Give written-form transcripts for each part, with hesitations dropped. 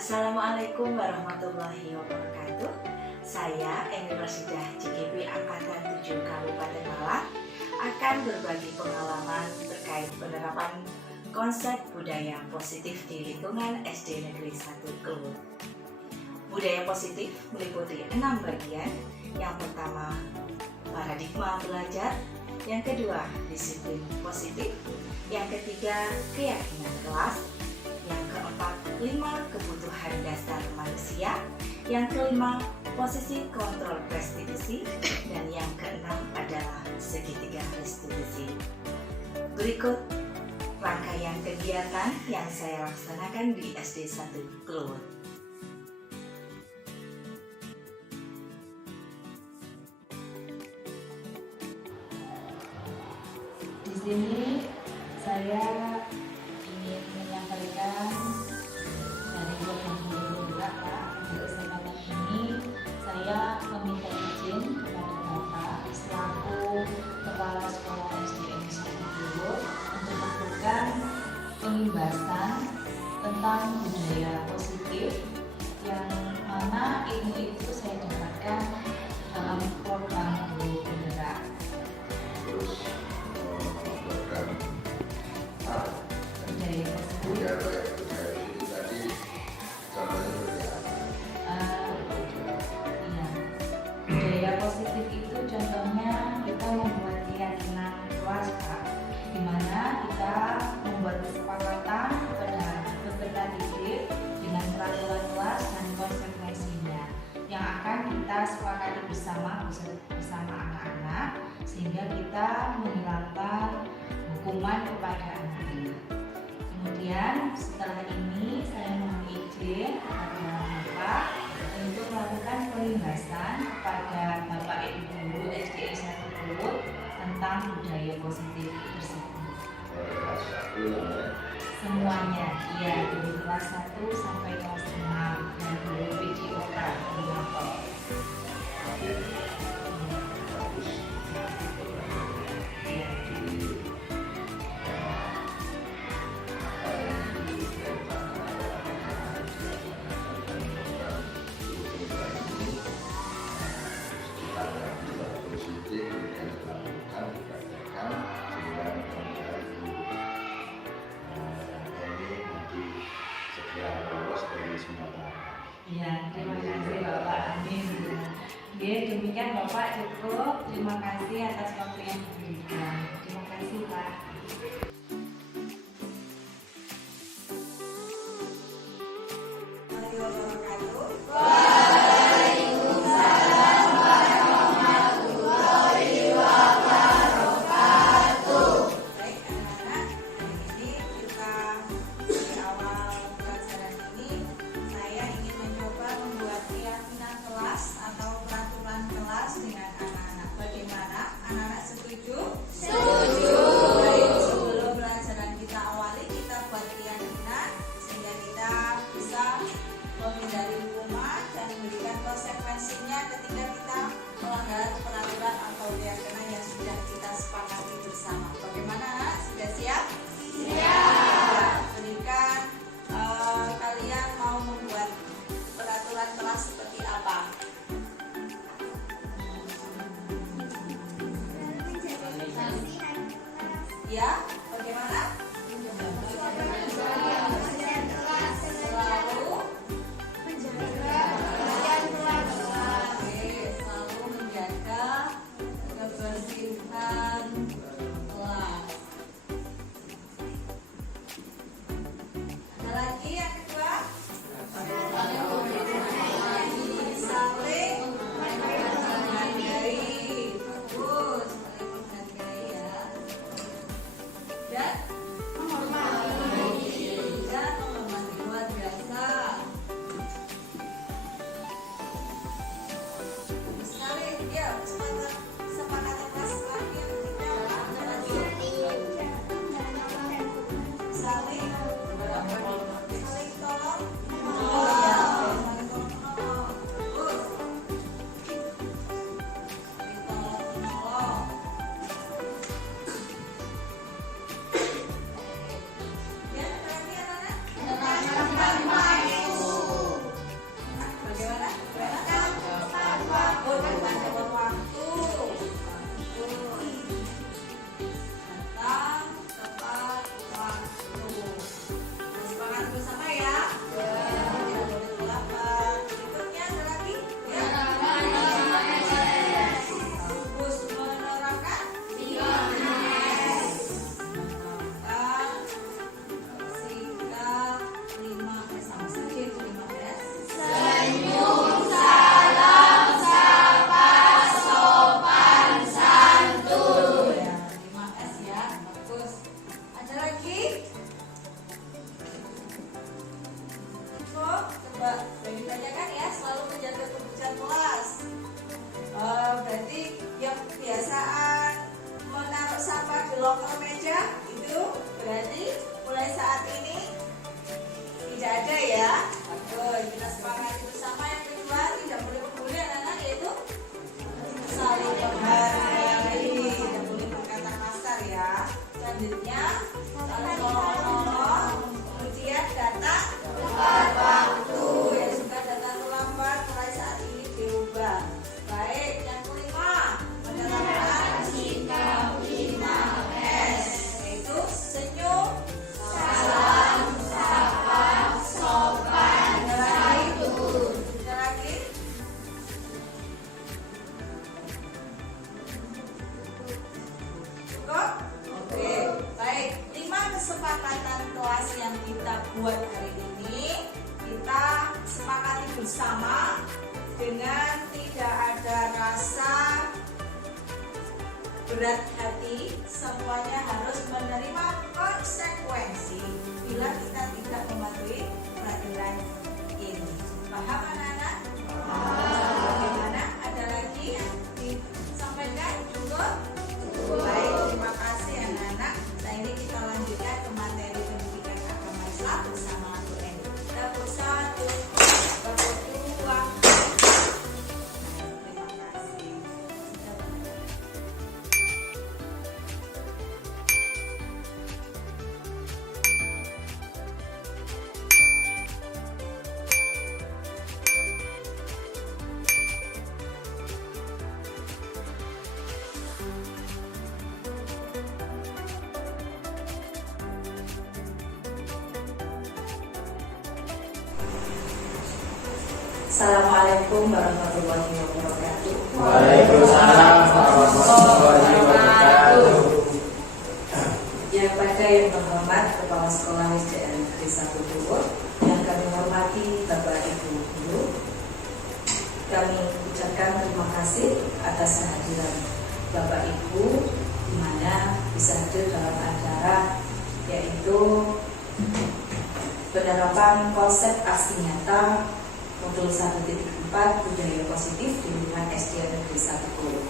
Assalamualaikum warahmatullahi wabarakatuh. Saya Universitas JGP Angkatan 7 Kabupaten Malang akan berbagi pengalaman terkait penerapan konsep budaya positif di lingkungan SD Negeri 1 Kluwut. Budaya positif meliputi 6 bagian. Yang pertama, paradigma belajar. Yang kedua, disiplin positif. Yang ketiga, keyakinan kelas. Yang keempat, 5 kebutuhan dasar manusia. Yang kelima, posisi kontrol restitusi. Dan yang keenam adalah segitiga restitusi. Berikut rangkaian kegiatan yang saya laksanakan di SD 1 Kluwut. Di sini saya ingin menyampaikan dari berbagai pihak, Pak. Untuk kesempatan ini saya meminta izin kepada Bapak selaku Kepala Sekolah SDN 1 Kluwut untuk melakukan pembahasan tentang budaya positif yang mana ilmu itu saya dapatkan dalam program Guru Penggerak. Budaya positif itu contohnya kita membuat keyakinan kelas, Pak, di mana kita membuat kesepakatan kepada peserta didik dengan peraturan kelas dan konsekuensinya yang akan kita sepakati bersama anak-anak sehingga kita menghilangkan hukuman kepada anak-anak. Kemudian setelah ini saya mohon izin kepada Bapak untuk melakukan pelimbasan kepada Bapak Ibu Guru SDN 1 Kluwut tentang budaya positif tersebut. Semuanya, ya, dari kelas 1 sampai kelas 6 dan guru PJOK koordinator. Ya, terima kasih Bapak. Amin. Ya, demikian Bapak cukup. Terima kasih atas waktu yang diberikan. Terima kasih Pak. Menghindari hukuman dan memberikan konsekuensinya ketika kita melanggar peraturan atau keyakinan yang sudah kita sepakati bersama. Bagaimana? Sudah siap? Siap. Berikan kalian mau membuat peraturan kelas seperti apa? Ya, bagaimana? loker meja itu berarti mulai saat ini tidak ada ya. Bagus, kita sepakati bersama. Yang kedua, tidak boleh membuli anak-anak, yaitu saling menghargai, tidak boleh berkata kasar ya. Selanjutnya saling tolong-menolong, kemudian datang tepat waktu. Yang suka datang terlambat mulai saat ini diubah. Baik, yang kelima menerapkan sikap 5S, yaitu senyum, salam, sapa, sopan, santun. Kita lagi. Cukup? Oke, baik. 5 kesepakatan kelas yang kita buat hari ini kita sepakati bersama dengan tidak ada rasa berat hati. Semuanya harus menerima konsekuensi bila kita tidak mematuhi peraturan ini. Paham anak-anak? Bagaimana? Ada lagi yang disampaikan? Cukup? Baik, terima kasih anak-anak. Nah, ini kita lanjutkan ke materi pendidikan agama Islam bersama Bu Eni. Dapur 1, dapur 2. Terima kasih. Assalamualaikum warahmatullahi wabarakatuh. Waalaikumsalam warahmatullahi wabarakatuh. Yang pada yang terhormat Kepala Sekolah SDN Negeri 1 Bogor, yang kami hormati Bapak Ibu Guru, kami ucapkan terima kasih atas kehadiran Bapak Ibu di mana bisa hadir dalam acara yaitu penerapan konsep aksi nyata modul 1.4 budaya positif di lingkungan SDN Negeri 1 Bogor.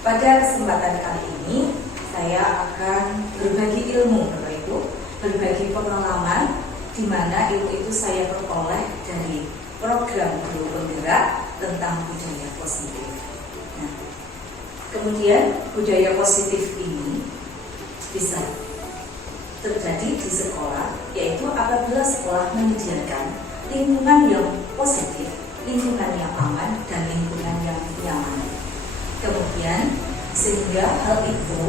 Pada kesempatan kali ini saya akan berbagi ilmu, Bapak Ibu, berbagi pengalaman di mana ilmu itu saya peroleh dari program Guru Penggerak tentang budaya positif. Nah, kemudian budaya positif ini bisa terjadi di sekolah, yaitu apabila sekolah menyediakan lingkungan yang positif, lingkungan yang aman, dan lingkungan yang nyaman. Kemudian, sehingga hal itu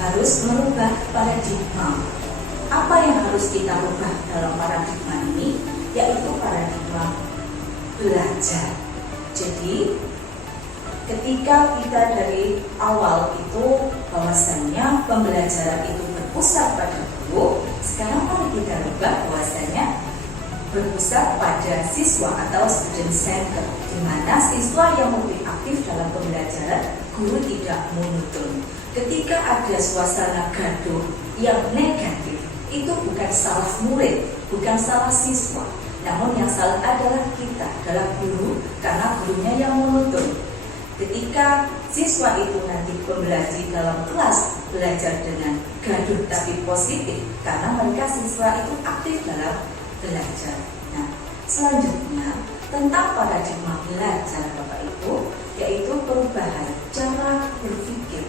harus merubah paradigma. Apa yang harus kita rubah dalam paradigma ini? Yaitu paradigma belajar. Jadi, ketika kita dari awal itu bahwasannya pembelajaran itu berpusat pada guru, sekarang mari kita rubah bahwasannya berpusat pada siswa atau student center, di mana siswa yang lebih aktif dalam pembelajaran, guru tidak monoton. Ketika ada suasana gaduh yang negatif, itu bukan salah murid, bukan salah siswa, namun yang salah adalah kita, adalah guru, karena gurunya yang monoton. Ketika siswa itu nanti belajar dalam kelas, belajar dengan gaduh tapi positif, karena mereka siswa itu aktif dalam belajar. Nah, selanjutnya tentang paradigma belajar Bapak Ibu, yaitu perubahan cara berpikir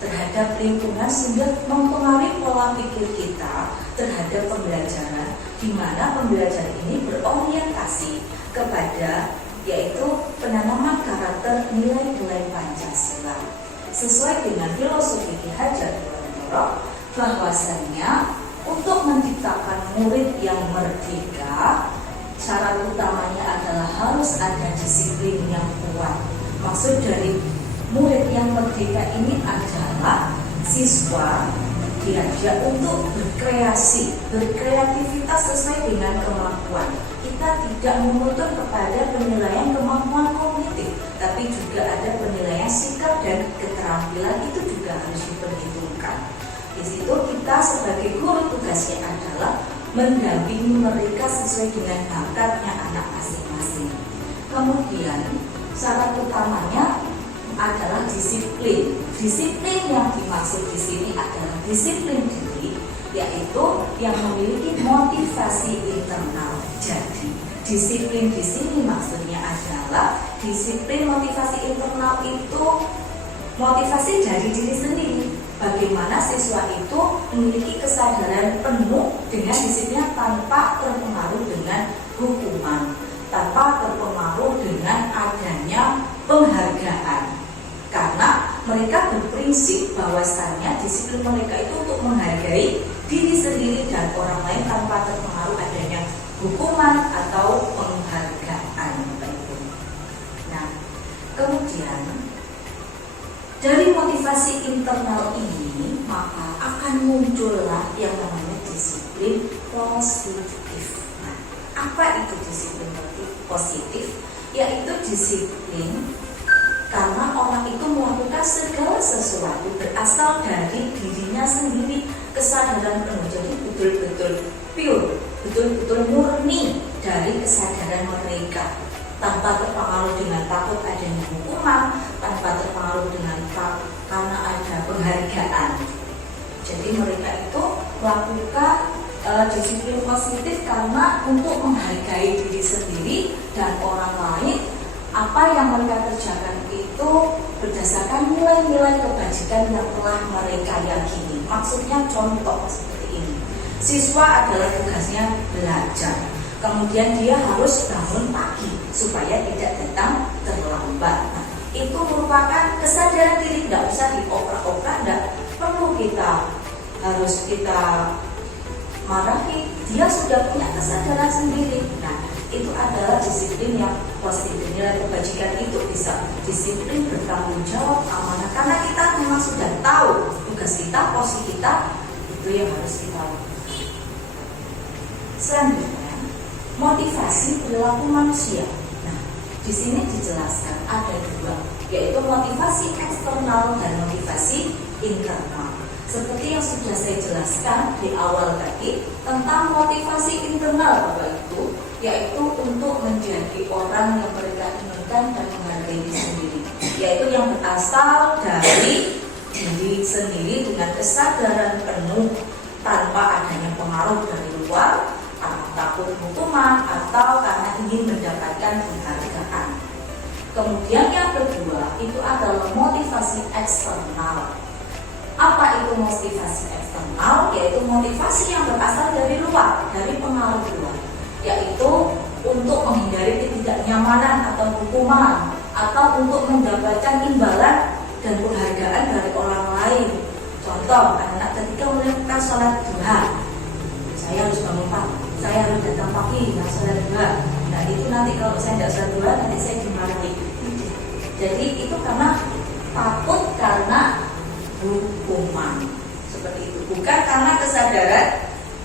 terhadap lingkungan sehingga mempengaruhi pola pikir kita terhadap pembelajaran, di mana pembelajaran ini berorientasi kepada yaitu penanaman karakter nilai-nilai Pancasila sesuai dengan filosofi Ki Hajar Dewantara bahwasannya untuk menciptakan murid yang merdeka, syarat utamanya adalah harus ada disiplin yang kuat. Maksud dari murid yang merdeka ini adalah siswa diajak untuk berkreativitas sesuai dengan kemampuan. Kita tidak menuntut kepada penilaian kemampuan kognitif, tapi juga ada penilaian sikap dan keterampilan, itu juga harus diperhitungkan. Di situ kita sebagai guru tugasnya adalah mendampingi mereka sesuai dengan bakatnya anak masing-masing. Kemudian syarat utamanya adalah disiplin. Disiplin yang dimaksud di sini adalah disiplin diri, yaitu yang memiliki motivasi internal. Jadi, disiplin di sini maksudnya adalah disiplin motivasi internal itu motivasi dari diri sendiri. Bagaimana siswa itu memiliki kesadaran penuh dengan disiplinnya tanpa terpengaruh dengan hukuman, tanpa terpengaruh dengan adanya penghargaan. Karena mereka berprinsip bahwasannya disiplin mereka itu untuk menghargai diri sendiri dan orang lain tanpa terpengaruh adanya hukuman atau penghargaan. Nah, kemudian dari motivasi internal ini maka akan muncullah yang namanya disiplin positif. Nah, apa itu disiplin positif? Yaitu disiplin karena orang itu melakukan segala sesuatu berasal dari dirinya sendiri, kesadaran penuh. Jadi betul-betul pure, betul-betul murni dari kesadaran mereka, tanpa terpengaruh dengan takut adanya hukuman, tanpa terpengaruh dengan karena ada penghargaan. Jadi mereka itu melakukan disiplin positif karena untuk menghargai diri sendiri dan orang lain. Apa yang mereka kerjakan itu berdasarkan nilai-nilai kebajikan yang telah mereka yakini. Maksudnya contoh seperti ini. Siswa adalah tugasnya belajar. Kemudian dia harus bangun pagi supaya tidak datang terlambat. Nah, itu merupakan kesadaran diri, tidak usah dioprak-oprak, tidak perlu harus kita marahi. Dia sudah punya kesadaran sendiri. Nah, itu adalah disiplin yang positif. Nilai kebajikan itu bisa disiplin, bertanggung jawab, amanah. Karena kita memang sudah tahu tugas kita, porsi kita, itu yang harus kita lakukan. Selanjutnya, motivasi perilaku manusia. Nah, di sini dijelaskan ada dua, yaitu motivasi eksternal dan motivasi internal. Seperti yang sudah saya jelaskan di awal tadi tentang motivasi internal Bapak Ibu, yaitu untuk menjadi orang yang mereka inginkan dan menghargai diri sendiri, yaitu yang berasal dari diri sendiri dengan kesadaran penuh tanpa adanya pengaruh dari luar, karena takut hukuman atau karena ingin mendapatkan penghargaan. Kemudian yang kedua itu adalah motivasi eksternal. Apa itu motivasi eksternal? Yaitu motivasi yang berasal dari luar, dari pengaruh luar, yaitu untuk menghindari ketidaknyamanan atau hukuman, atau untuk mendapatkan imbalan dan penghargaan dari orang lain. Contoh, anak ketika melakukan sholat duha, saya harus bangun pagi, saya harus datang pagi, nah sholat duha. Nah itu nanti kalau saya tidak sholat duha, nanti saya dimarahi. Jadi itu karena takut karena hukuman, seperti itu, bukan karena kesadaran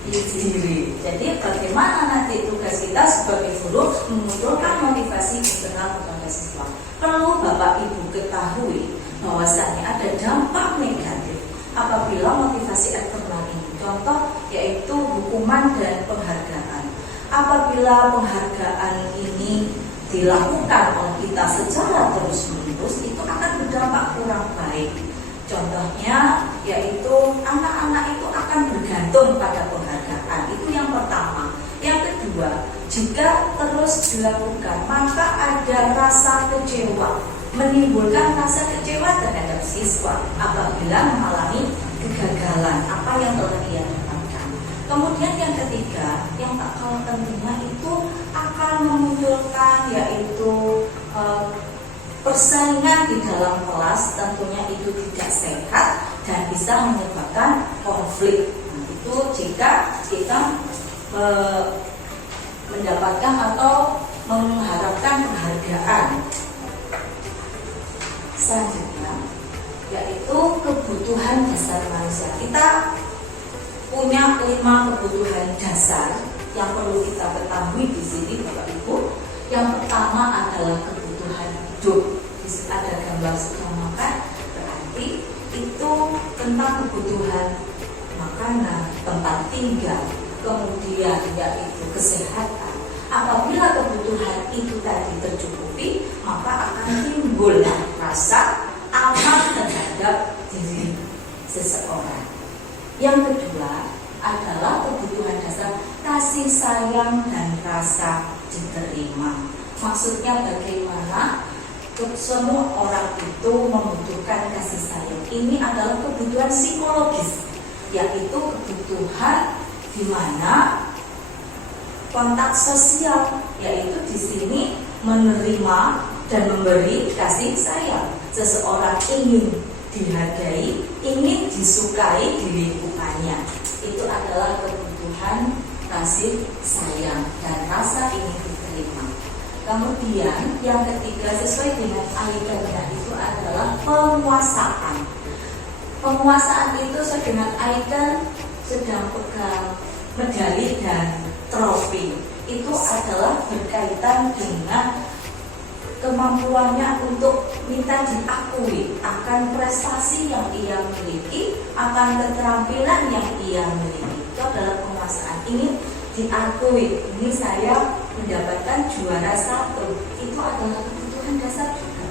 diri. Jadi bagaimana nanti tugas kita sebagai guru memunculkan motivasi internal kepada siswa. Perlu Bapak Ibu ketahui bahwasanya ada dampak negatif apabila motivasi eksternal ini. Contoh yaitu hukuman dan penghargaan. Apabila penghargaan ini dilakukan oleh kita secara terus-menerus, itu akan berdampak kurang baik. Contohnya yaitu anak-anak itu akan bergantung pada penghargaan. Itu yang pertama. Yang kedua, jika terus dilakukan maka ada rasa kecewa, menimbulkan rasa kecewa terhadap siswa apabila mengalami kegagalan apa yang telah ia dapatkan. Kemudian yang ketiga, yang tak kalah pentingnya itu akan memunculkan yaitu persaingan di dalam kelas. Tentunya itu tidak sehat dan bisa menyebabkan konflik. Nah, itu jika kita mendapatkan atau mengharapkan penghargaan. Selanjutnya yaitu kebutuhan dasar manusia. Kita punya 5 kebutuhan dasar yang perlu kita ketahui di sini Bapak Ibu. Yang pertama adalah kebutuhan hidup. Di sini ada gambar sedang makan, berarti itu tentang kebutuhan makanan, tempat tinggal, kemudian yaitu kesehatan. Apabila kebutuhan itu tadi tercukupi, maka akan timbul rasa aman terhadap diri seseorang. Yang kedua adalah kebutuhan dasar kasih sayang dan rasa diterima. Maksudnya bagaimana semua orang itu membutuhkan kasih sayang. Ini adalah kebutuhan psikologis, yaitu kebutuhan di mana kontak sosial, yaitu di sini menerima dan memberi kasih sayang. Seseorang ingin dihargai, ingin disukai di lingkungannya. Itu adalah kebutuhan kasih sayang dan rasa ingin diterima. Kemudian yang ketiga sesuai dengan Aida itu adalah penguasaan. Penguasaan itu sesuai dengan Aida sedang pegang medali dan trofi. Itu adalah berkaitan dengan kemampuannya untuk minta diakui akan prestasi yang ia miliki, akan keterampilan yang ia miliki. Itu adalah penguasaan. Ini diakui, ini saya mendapatkan juara 1. Itu adalah kebutuhan dasar juga.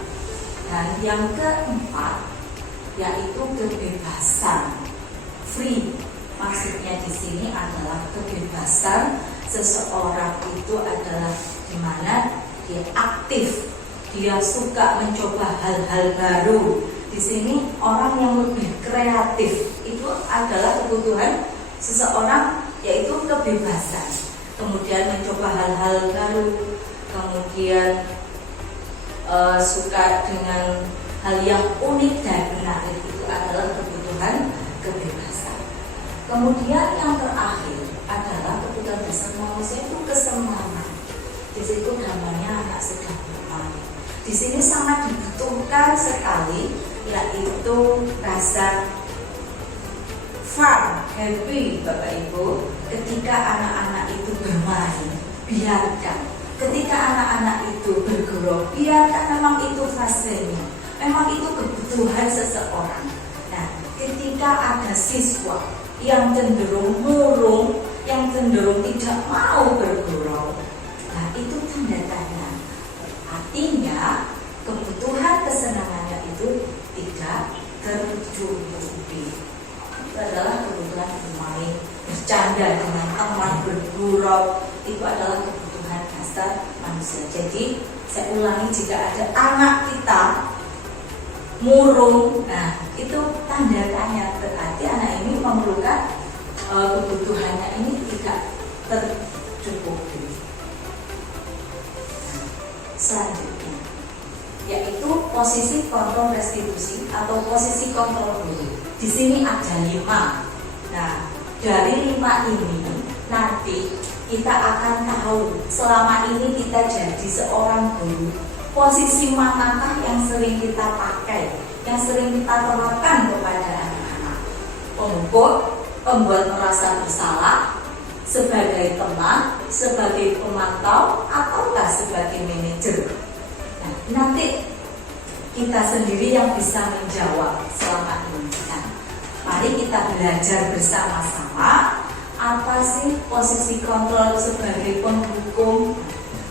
Dan yang keempat yaitu kebebasan, free. Maksudnya di sini adalah kebebasan seseorang itu adalah di mana dia aktif, dia suka mencoba hal-hal baru. Di sini orang yang lebih kreatif itu adalah kebutuhan seseorang, yaitu kebebasan. Kemudian mencoba hal-hal baru, kemudian suka dengan hal yang unik dan menarik. Itu adalah kebutuhan kebebasan. Kemudian yang terakhir adalah kebutuhan dasar manusia itu kesenangan. Di situ namanya anak sedang bermain. Di sini sangat dibutuhkan sekali, yaitu rasa fun, happy, Bapak Ibu. Ketika anak-anak itu bermain, biarkan. Ketika anak-anak itu bergerak, biarkan. Memang itu fasenya, memang itu kebutuhan seseorang. Nah, ketika ada siswa yang cenderung murung, yang cenderung tidak mau bergurau, nah itu tanda tanya. Artinya kebutuhan kesenangannya itu tidak tercukupi. Itu adalah kebutuhan bermain, bercanda dengan teman, bergurau. Itu adalah kebutuhan dasar manusia. Jadi saya ulangi, jika ada anak kita murung, nah itu tanda tanya, berarti anak ini memerlukan kebutuhannya ini tidak tercukupi. Selanjutnya yaitu posisi kontrol restitusi atau posisi kontrol guru. Di sini ada 5. Nah, dari 5 ini nanti kita akan tahu selama ini kita jadi seorang guru, posisi manakah yang sering kita pakai, yang sering kita terapkan kepada anak-anak. Pemukul, pembuat merasa bersalah, sebagai teman, sebagai pemantau, ataukah sebagai manajer. Nah, nanti kita sendiri yang bisa menjawab selama ini. Nah, mari kita belajar bersama-sama apa sih posisi kontrol sebagai penghukum.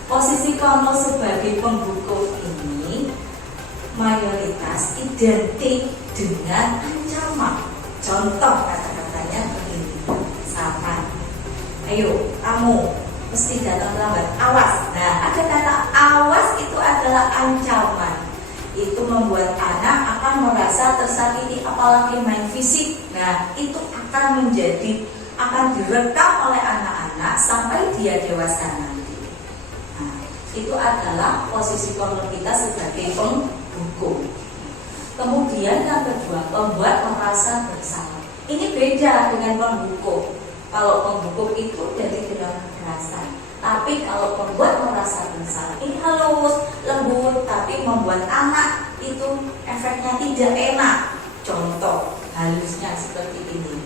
Posisi kontrol sebagai penghukum ini mayoritas identik dengan ancaman. Contoh kata-katanya begini, misalkan, ayo kamu mesti datang lambat, awas. Nah, ada kata awas itu adalah ancaman. Itu membuat anak akan merasa tersakiti, apalagi main fisik. Nah, itu akan direkam oleh anak-anak sampai dia dewasa nanti. Nah, itu adalah posisi kontrol kita sebagai penghukum. Kemudian yang kedua, membuat merasa bersalah. Ini beda dengan penghukum. Kalau penghukum itu dari dengan kekerasan, tapi kalau membuat merasa bersalah ini halus, lembut, tapi membuat anak itu efeknya tidak enak. Contoh halusnya seperti ini.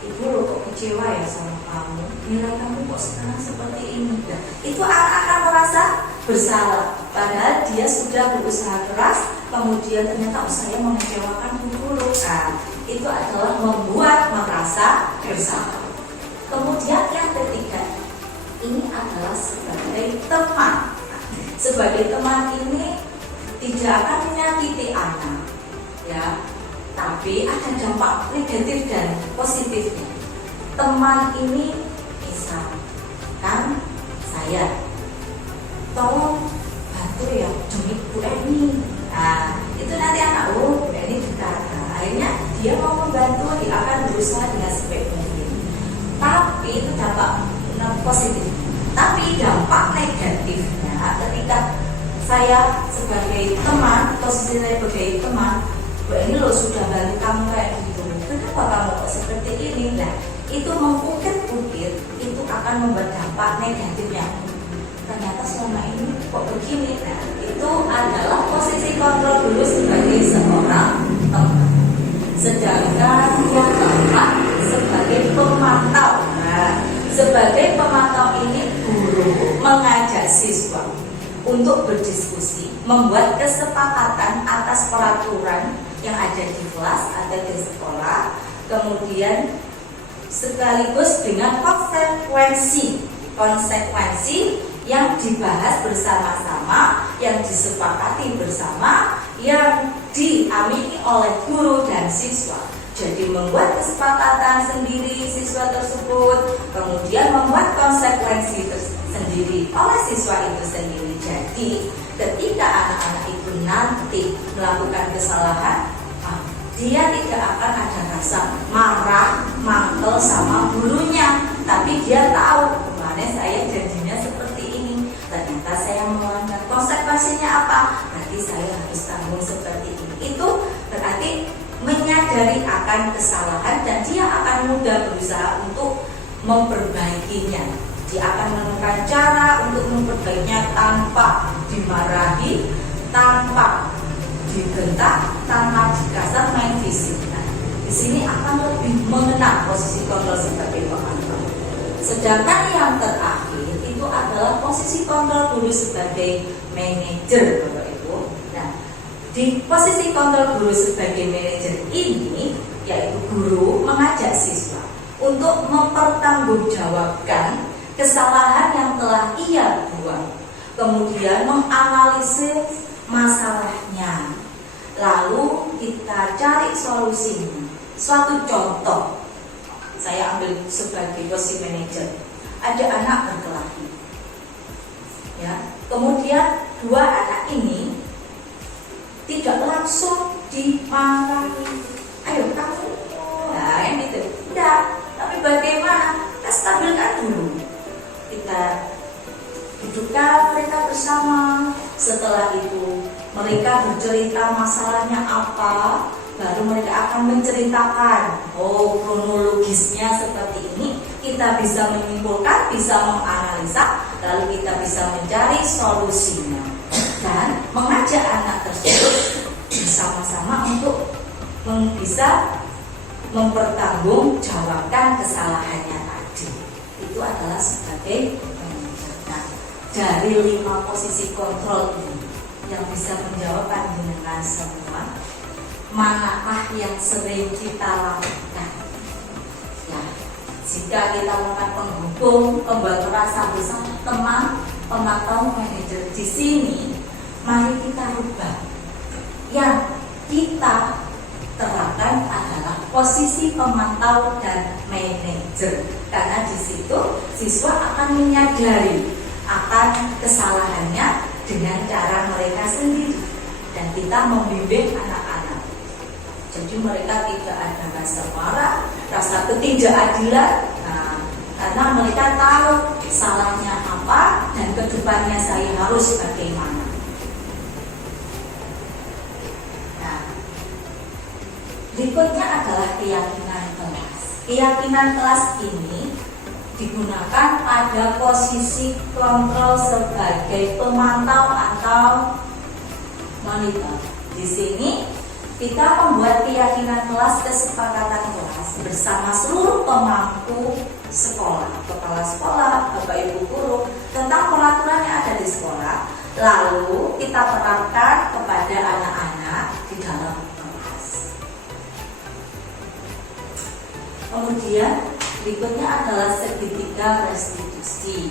Ibu lo kok kecewa ya sama kamu, nilai kamu kok sekarang seperti ini. Nah, itu anak akan merasa bersalah, padahal dia sudah berusaha keras, kemudian ternyata saya mengecewakan bu guru. Nah, itu adalah membuat merasa bersalah. Kemudian yang ketiga, ini adalah sebagai teman. Sebagai teman ini tidak akan menyakiti anak, ya, Tapi ada dampak negatif dan positifnya. Teman ini misalkan saya, tolong bantu ya demi Bu Eni. Nah, itu nanti anak Bu Eni dekat. Nah, akhirnya dia mau membantu, dia akan berusaha dengan sebaik mungkin. Tapi itu dampak positif. Tapi dampak negatifnya ketika saya sebagai teman, posisi saya sebagai teman, Bu ini loh sudah bantu kamu kayak gitu, kenapa kamu kok seperti ini? Nah, itu mengukir-ukir, itu akan membuat dampak negatifnya. Ternyata selama ini kok begini. Nah, itu adalah posisi kontrol dulu sebagai seorang teman. Sedangkan yang keempat sebagai pemantau. Nah, sebagai pemantau ini guru mengajak siswa untuk berdiskusi, membuat kesepakatan atas peraturan yang ada di kelas, ada di sekolah, kemudian sekaligus dengan konsekuensi yang dibahas bersama-sama, yang disepakati bersama, yang diamini oleh guru dan siswa. Jadi membuat kesepakatan sendiri siswa tersebut, kemudian membuat konsekuensi sendiri oleh siswa itu sendiri. Jadi ketika anak-anak itu nanti melakukan kesalahan, dia tidak akan ada rasa marah, mangkel sama gurunya. Tapi dia tahu kemarin saya janjinya seperti ini, ternyata saya melanggar. Konsekuensinya apa? Berarti saya harus tanggung seperti ini. Itu berarti menyadari akan kesalahan dan dia akan mudah berusaha untuk memperbaikinya. Dia akan menemukan cara untuk memperbaikinya tanpa dimarahi, tanpa dibentak, tanpa dikasar main fisik. Nah, di sini akan lebih mengenal posisi kontrol sebagai pemantau. Sedangkan yang terakhir itu adalah posisi kontrol guru sebagai manajer, Bapak Ibu. Nah, di posisi kontrol guru sebagai manajer ini, yaitu guru mengajak siswa untuk mempertanggungjawabkan kesalahan yang telah ia buat, kemudian menganalisis masalahnya, lalu kita cari solusinya. Suatu contoh, saya ambil sebagai posisi manajer, ada anak berkelahi, ya, kemudian dua anak ini tidak langsung dimarahi, ayo kamu, nah yang itu, tidak. Tapi bagaimana? Kita stabilkan dulu, kita hidupkan mereka bersama. Setelah itu mereka bercerita masalahnya apa, baru mereka akan menceritakan, oh kronologisnya seperti ini. Kita bisa menyimpulkan, bisa menganalisa, lalu kita bisa mencari solusinya dan mengajak anak tersebut bersama-sama untuk bisa mempertanggungjawabkan kesalahannya tadi. Itu adalah sebagai manajer. Dari 5 posisi kontrol ini yang bisa menjawab panjenengan semua, manakah yang sering kita lakukan? Ya, jika kita melakukan penghubung, pembuat rasa bersama teman, pemantau, manajer di sini, mari kita rubah. Yang kita terapkan adalah posisi pemantau dan manajer, karena di situ siswa akan menyadari akan kesalahannya dengan cara mereka sendiri, dan kita membimbing anak-anak. Jadi mereka tidak ada rasa marah, rasa ketidakadilan, karena mereka tahu salahnya apa dan kedepannya saya harus bagaimana. Berikutnya adalah keyakinan kelas. Keyakinan kelas ini digunakan pada posisi kontrol sebagai pemantau atau monitor. Di sini kita membuat keyakinan kelas, kesepakatan kelas bersama seluruh pemangku sekolah, kepala sekolah, bapak ibu guru, tentang peraturan yang ada di sekolah. Lalu kita terapkan kepada anak-anak di dalam kelas. Kemudian berikutnya adalah segitiga restitusi.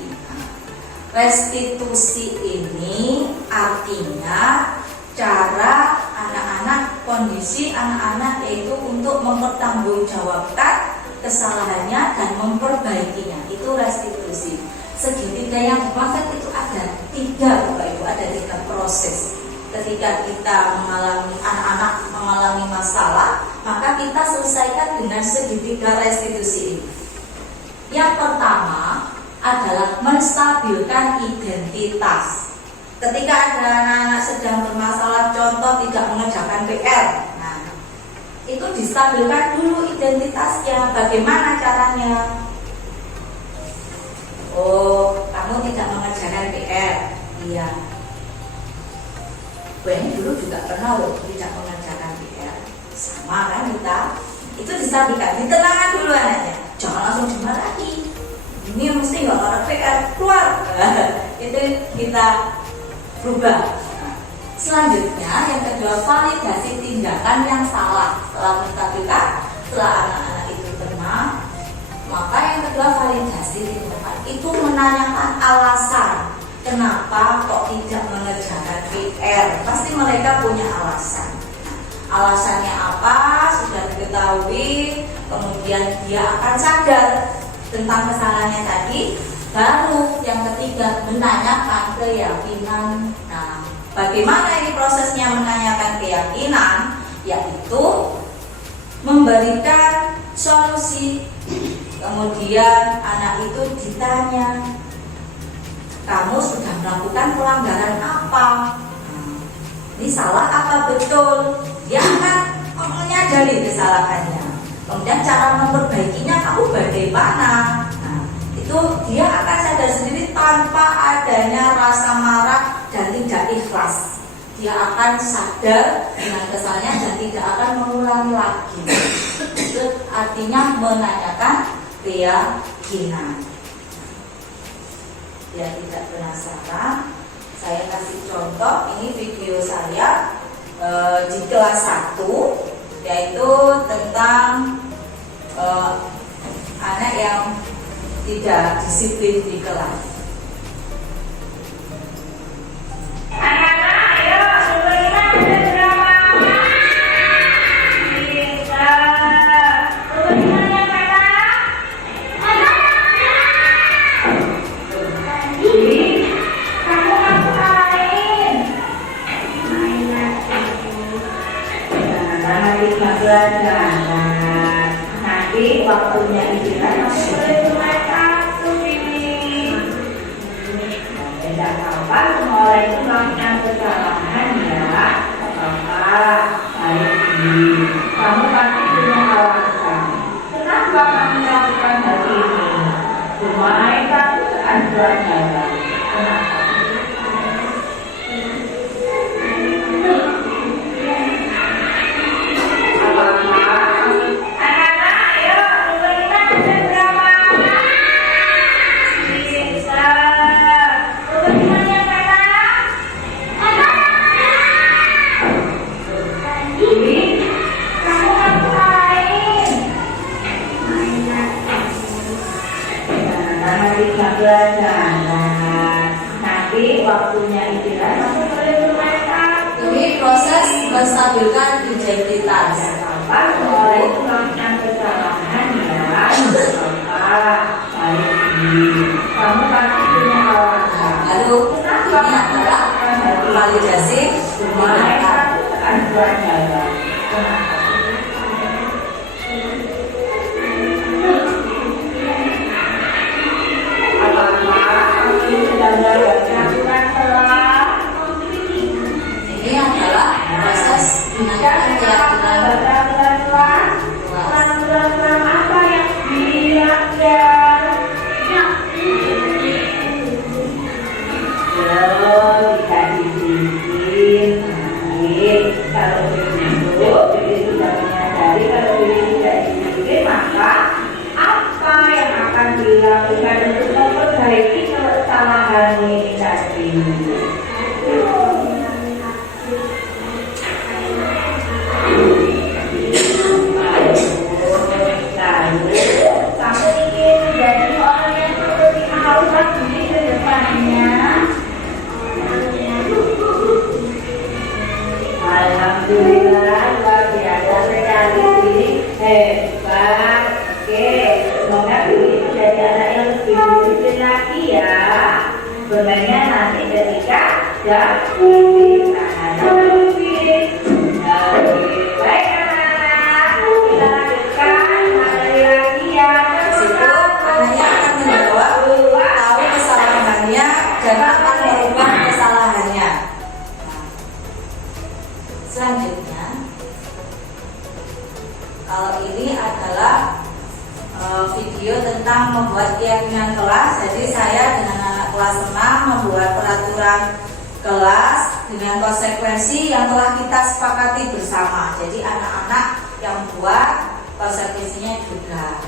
Restitusi ini artinya cara anak-anak kondisi anak-anak yaitu untuk mempertanggungjawabkan kesalahannya dan memperbaikinya. Itu restitusi. Segitiga yang dimaksud itu ada 3, Bapak Ibu, ada 3 proses. Ketika kita anak-anak mengalami masalah, maka kita selesaikan dengan segitiga restitusi ini. Yang pertama adalah menstabilkan identitas. Ketika ada anak-anak sedang bermasalah, contoh tidak mengerjakan PR, nah itu distabilkan dulu identitasnya. Bagaimana caranya? Oh, kamu tidak mengerjakan PR. Iya. Ini dulu juga pernah loh tidak mengerjakan PR. Sama kan kita? Itu distabilkan, ditenangkan dulu anaknya. Jangan langsung dimarahi. Ini mesti nggak ngerjakan PR, keluar. Itu kita rubah. Selanjutnya yang kedua, validasi tindakan yang salah. Setelah menstabilkan, setelah anak-anak itu tenang, maka yang kedua validasi tindakan itu menanyakan alasan kenapa kok tidak mengerjakan PR. Pasti mereka punya alasan. Alasannya apa sudah diketahui, kemudian dia akan sadar tentang kesalahannya tadi. Baru yang ketiga menanyakan keyakinan. Nah, bagaimana ini prosesnya menanyakan keyakinan? Yaitu memberikan solusi. Kemudian anak itu ditanya, kamu sudah melakukan pelanggaran apa? Nah, ini salah apa betul? Dia akan menyadari kesalahannya. Kemudian cara memperbaikinya kamu bagaimana? Nah, itu dia akan sadar sendiri tanpa adanya rasa marah dan tidak ikhlas. Dia akan sadar dengan kesalahannya dan tidak akan mengulangi lagi. Itu artinya menanyakan keyakinan. Ya, tidak penasaran, saya kasih contoh. Ini video saya di kelas 1, yaitu tentang anak yang tidak disiplin di kelas. Anak-anak, ayo sebentar drama. Bisa. Bagaimana ya, Kakak? Kamu ngapain? Mainan itu. Nanti belajar. Nanti waktunya istirahat masih boleh cuma 1 ini. Tidak apa-apa, semua orang itu melakukan kesalahan ya. Apa-apa, kamu pasti punya alasan. Kenapa kamu melakukan hal ini? Semua mereka akan jalan. Kenapa? Nanti waktunya istirahat masih boleh bermain kartu. Ini proses menstabilkan identitas. Apa? Semua itu melakukan kesalahan ya. Kamu pasti punya alasan. Lalu ini adalah validasi tindakan. Ini adalah proses menanyakan Oke, semoga Bibi menjadi anak yang lebih disiplin lagi ya. Bermainnya nanti ketika jam di tangan Bibi. Baik anak-anak, kita lanjutkan materi lagi ya. Di situ anaknya akan menjawab, tahu kesalahannya dan akan merubah kesalahannya. Selanjutnya, kalau ini adalah video tentang membuat keyakinan kelas. Jadi saya dengan anak kelas 6 membuat peraturan kelas dengan konsekuensi yang telah kita sepakati bersama. Jadi anak-anak yang buat konsekuensinya juga.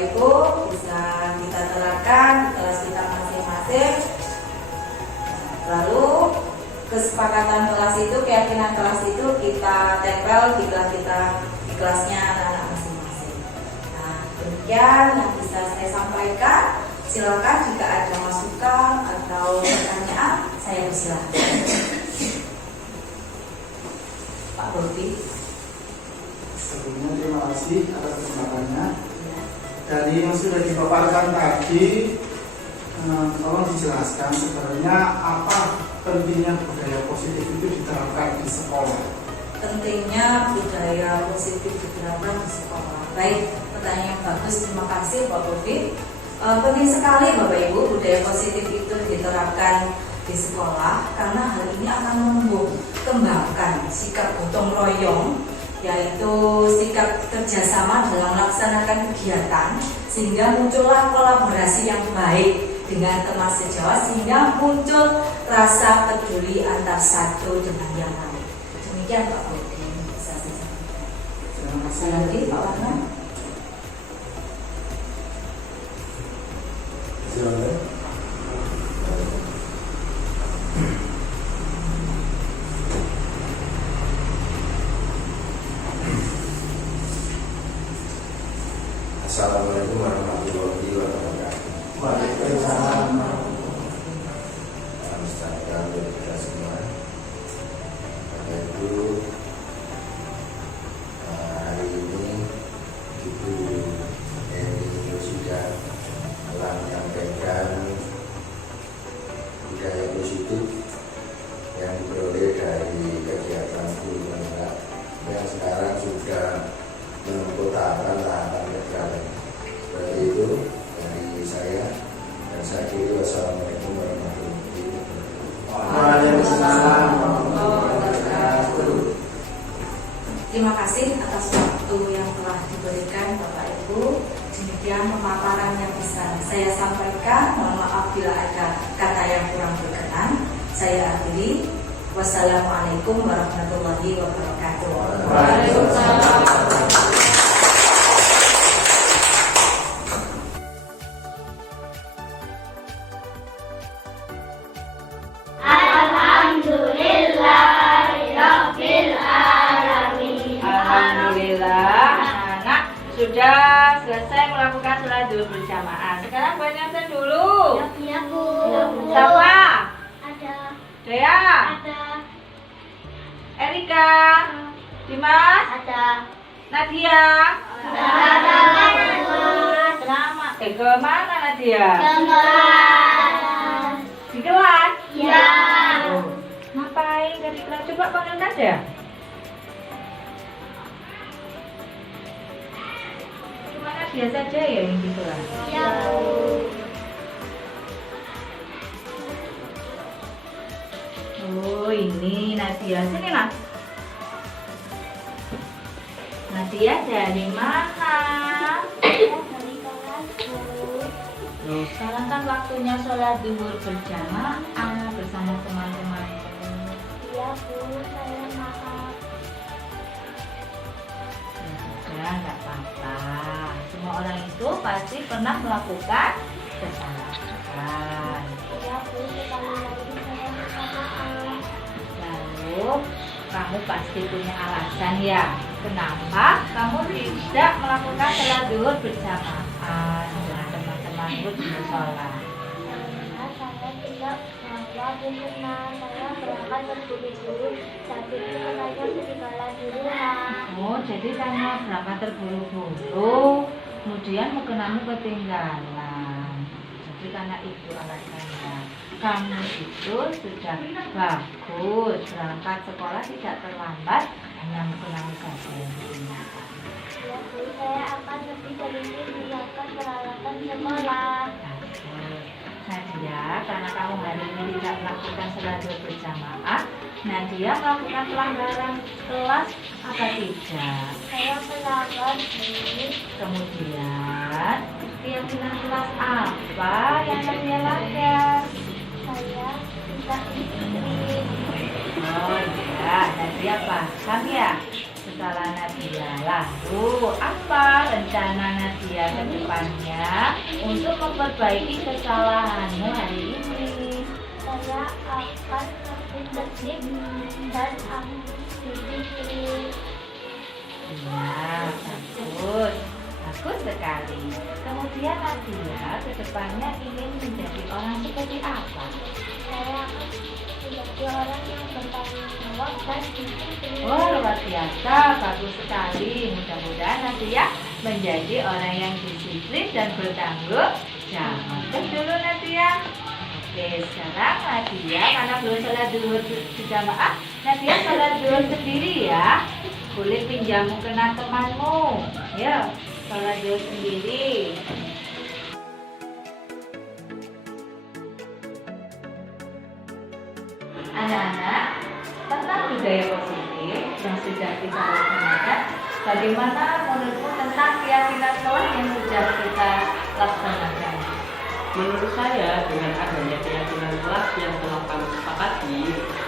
Ibu bisa kita terapkan di kelas kita masing-masing. Lalu kesepakatan kelas itu, keyakinan kelas itu kita tempel di kelas kita, di kelasnya anak-anak masing-masing. Nah, demikian yang bisa saya sampaikan. Silakan jika ada masukan atau pertanyaan, saya persilahkan. Pak Bobi. Sebelumnya terima kasih atas kesempatannya. Dari yang sudah dipaparkan tadi, tolong dijelaskan sebenarnya apa pentingnya budaya positif itu diterapkan di sekolah. Pentingnya budaya positif diterapkan di sekolah. Baik, pertanyaan yang bagus, terima kasih Pak Bobi. Penting sekali Bapak Ibu budaya positif itu diterapkan di sekolah karena hal ini akan mengembangkan sikap gotong royong, yaitu sikap kerjasama dalam melaksanakan kegiatan, sehingga muncullah kolaborasi yang baik dengan teman sejawat, sehingga muncul rasa peduli antar satu dengan yang lain. Demikian Pak Bobi bisa saya sampaikan. Terima kasih. Lagi Pak Warna. Silakan. Assalamualaikum warahmatullahi wabarakatuh. Waalaikumsalam. Salam sejahtera untuk kita semua. Bapak Ibu, hari ini Ibu Eni sudah telah menyampaikan budaya positif yang diperoleh dari kegiatan guru penggerak yang sekarang sudah menempuh tahapan kegiatan. Seperti itu dari saya, dan saya kira wassalamualaikum warahmatullahi wabarakatuh. Waalaikumsalam warahmatullahi wabarakatuh. Terima kasih atas waktu yang telah diberikan Bapak Ibu. Demikian pemaparan yang bisa saya sampaikan. Mohon maaf bila ada kata yang kurang berkenan. Saya akhiri. Wassalamualaikum warahmatullahi wabarakatuh. Waalaikumsalam. Alhamdulillah, anak sudah selesai melakukan sholat zuhur berjamaah. Sekarang banyak dulu. Iya, Bu. Siapa? Ada. Dea, Ada. Erika, Dimas, Ada. Nadia. Ada. Selamat. Ke mana Nadia? Gambar. Di kelas. Ya. Oh, ngapain dari kelas? Coba panggil Nadia. Cuma Nadia saja ya yang di kelas. Ya, Bu. Oh ini Nadia, sini Mas. Nadia dari mana? Dari kelas, Bu. Loh, sekarang kan waktunya sholat zuhur berjamaah bersama teman-teman. Iya, Bu. Saya maaf. Ya sudah, nggak apa-apa. Semua orang itu pasti pernah melakukan kesalahan. Iya, Bu. Sekali lagi saya minta maaf. Lalu kamu pasti punya alasan ya, kenapa kamu tidak melakukan sholat zuhur berjamaah dengan teman-temanmu di musola. Karena saya tidak menganggap sunnah. Saya berangkat terburu-buru. Saat itu saya ketinggalan di rumah. Oh, jadi karena berangkat terburu-buru, kemudian mukenamu ketinggalan. Jadi karena itu alasannya. Kamu itu sudah bagus, berangkat sekolah tidak terlambat, hanya mukenamu saja yang ditinggalkan. Ya, Bu. Saya akan lebih teliti menyiapkan peralatan sekolah. Bagus. Nadia, karena kamu hari ini tidak melakukan sholat zuhur berjamaah, Nadia melakukan pelanggaran kelas apa tidak? Saya melanggar ini. Kemudian keyakinan kelas apa yang Nadia langgar? Saya tidak istri. Oh iya, Nadia paham ya. kesalahan Nadia. Lalu apa rencana Nadia ke depannya untuk memperbaiki kesalahanmu hari ini? Saya akan lebih tertib dan disiplin. Nah, bagus. Bagus sekali. Kemudian Nadia ke depannya ingin menjadi orang seperti apa? Saya akan menjadi orang yang bertanggung jawab dan disiplin. Oh, luar biasa, bagus sekali. Mudah-mudahan Nadia menjadi orang yang disiplin dan bertanggung jawab. Tes dulu Nadia. Oke, sekarang Nadia karena belum sholat zuhur berjamaah, Nadia sholat zuhur sendiri ya. Boleh pinjam mukena temanmu. Ya, sholat zuhur sendiri. Anak-anak, tentang budaya positif yang sudah kita laksanakan, bagaimana menurutmu tentang keyakinan kelas yang sudah kita laksanakan? Menurut saya, dengan adanya keyakinan kelas yang telah kami sepakati,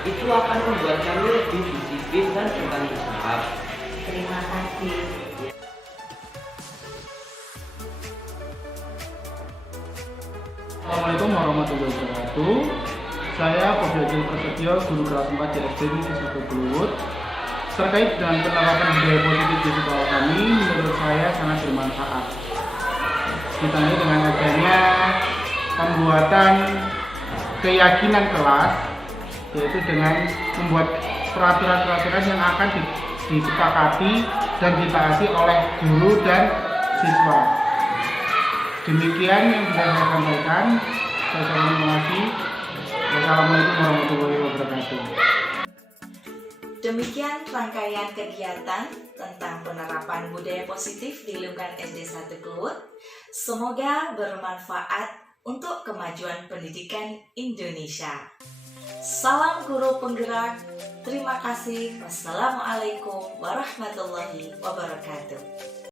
itu akan membuat kami lebih disiplin dan bertanggung jawab. Terima kasih. Assalamualaikum warahmatullahi wabarakatuh. Saya Bobi Agil Prasetyo, guru kelas 4 SD Negeri 1 Kluwut. Terkait dengan penerapan budaya positif di sekolah kami, menurut saya sangat bermanfaat. Ditandai dengan adanya pembuatan keyakinan kelas, yaitu dengan membuat peraturan-peraturan yang akan disepakati dan ditaati oleh guru dan siswa. Demikian yang bisa saya sampaikan. Saya terima kasih. Wassalamualaikum warahmatullahi wabarakatuh. Demikian rangkaian kegiatan tentang penerapan budaya positif di lingkungan SD 1 Kluwut. Semoga bermanfaat untuk kemajuan pendidikan Indonesia. Salam guru penggerak. Terima kasih. Wassalamualaikum warahmatullahi wabarakatuh.